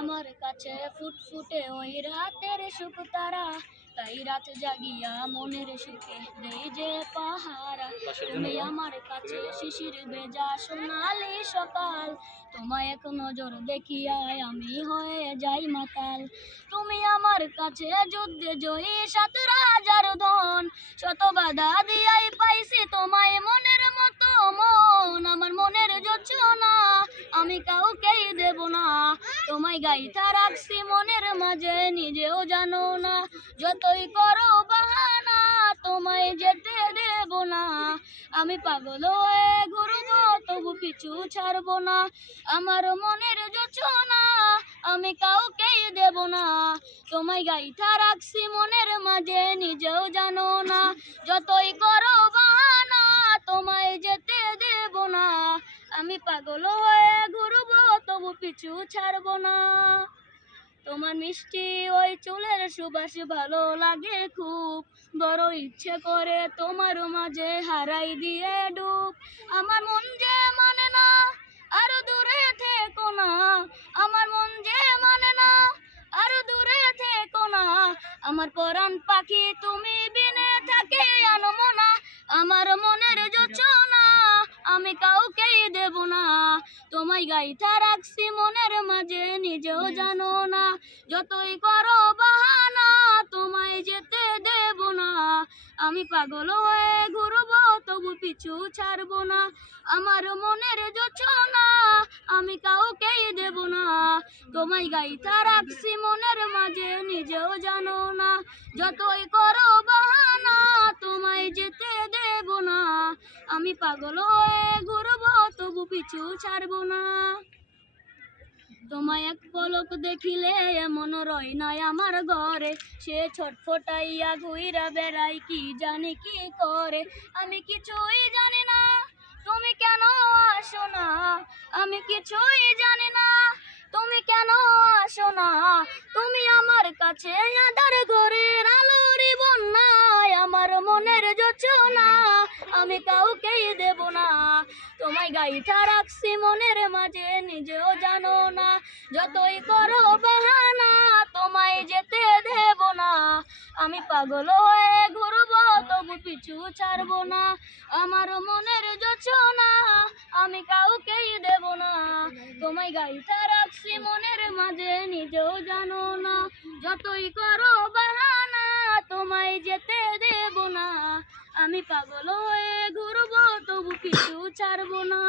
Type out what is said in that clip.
আমার কাছে ফুটফুটে ওই রাতের সুখ তারা, তাই রাত জাগিয়া মনের সুখে দেই যে পাহারা। তুমি আমার কাছে শিশির ভেজা সোনালি সকাল, তোমায় এক নজর দেখিয়ায় আমি হয়ে যাই মাতাল। তুমি আমার কাছে যুদ্ধে জয়ী সাত রাজার ধন, শত বাধা দিয়াই পাইছি তোমায় মনের মতো মন। আমার মনের যোচনা আমি কাউকেই দেব না, তোমায় গাইথা রাখছি মনের মাঝে নিজেও জানো না। যতই করো বাহানা তোমায় যেতে দেব না, আমি পাগল হয়ে ঘুরবো তবু পিছু ছাড়বো না। আমার মনের যোচনা আমি কাউকেই দেব না, তোমায় গাইথা রাখছি মনের মাঝে নিজেও জানো না। যতই করো বাহানা তোমায় যেতে দেব না, আমি পাগল হয়ে ঘুরবো তবু পিছু ছাড়বো না। তোমার মিষ্টি ওই চুলের সুবাস ভালো লাগে খুব, বড় ইচ্ছে করে তোমার মাঝে হারাই দিয়ে ডুব। আমার মন যে মানে না আরো দূরে থেকো না, আমার মন যে মানে না আরো দূরে থেকো না। আমার পরাণ পাখি তুমি বিনে থাকে আনমনা, আমার মনের যোচনা আমি কাউকেই দেব না, তোমায় গাইথা রাখছি মনের মাঝে নিজেও জানো না। যতই করো বাহানা তোমায় যেতে দেব না, আমি পাগল হয়ে ঘুরবো তবু পিছু ছাড়বো না। আমার মনের যোচনা আমি কাউকেই দেব না, তোমায় গাইথা রাখছি মনের মাঝে নিজেও জানো না। যতই করো বাহানা তোমায় যেতে দেব না, আমি পাগল হয়ে ঘুরবো তবু পিছু ছাড়বো না। তোমায় এক পলক দেখিলে এমন রয় নাই আমার ঘরে, সে ছটফটাইয়া ঘুইরা বেড়াই কি জানি কি করে। আমি কিছুই জানি না তুমি কেন আসো না, আমি কিছুই জানি না তুমি কেন আসো না। তুমি আমার কাছে আঁধার ঘরের আলোর বন্যায়, আমার মনের যোচনা আমি কাউকেই দেব না, তোমায় গাইথা রাখছি মনের মাঝে নিজেও জানো না। যতই করো বাহানা তোমায় যেতে দেব না, আমি পাগল হয়ে ঘুরবো তবু পিছু ছাড়বো না। আমার মনের যোচনা আমি কাউকেই দেব না, তোমায় গাইথা রাখছি মনের মাঝে নিজেও জানো না। যতই করো বাহানা তোমায় যেতে দেব না, আমি পাগল হয়ে ঘুরবো তবু পিছু ছাড়বো না।